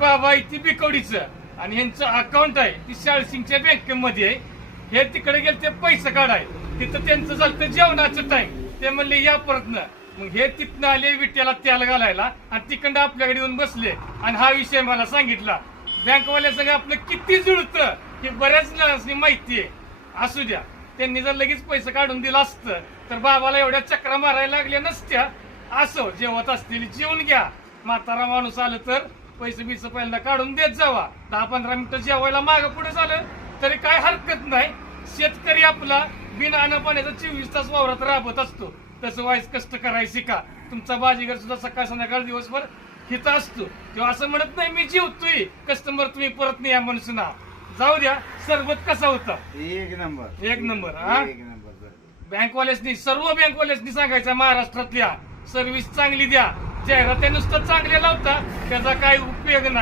बाबा ती बिकवडीचं आणि यांचं अकाउंट आहे ती शाळसिंगच्या बँकेमध्ये आहे. हे तिकडे गेले ते पैसे काढाय तिथं त्यांचं चालतं जेवणाचं टाइम. ते म्हणले या परत ना. मग हे तिथनं आले विट्याला त्याला घालायला आणि तिकडं आपल्याकडे येऊन बसले आणि हा विषय मला सांगितला. बँकवाल्या सगळं आपलं किती जुळतं हे बऱ्याच जणांनी माहिती आहे. असू द्या, त्यांनी जर लगेच पैसे काढून दिलं असतं तर बाबाला एवढ्या चक्रा मारायला लागल्या नसत्या. असो जेवत असतील जेवून घ्या. म्हातारा माणूस आलं तर पैसे बिसे पहिल्यांदा काढून देत जावा. 10-15 मिनिटं जेवायला मागं पुढे झालं तरी काय हरकत नाही. शेतकरी आपला बिना अन्न पाण्याचा 24 तास वावरात राबत असतो. तसं वाईस कष्ट करायचं शिका. तुमचा बाजीगर सुद्धा सकाळ संध्याकाळ दिवसभर हिता असतो. तेव्हा असं म्हणत नाही मी जेवतोय कस्टमर तुम्ही परत नाही या माणसांना. जाऊ द्या. सरबत कसा होता? एक नंबर. एक नंबर. हा एक नंबर. बँकवाल्यासनी सर्व बँकवाल्यासनी सांगायचं महाराष्ट्रातल्या सर्व्हिस चांगली द्या. चेहरा ते नुसतं चांगले लावता त्याचा काही उपयोग नाही.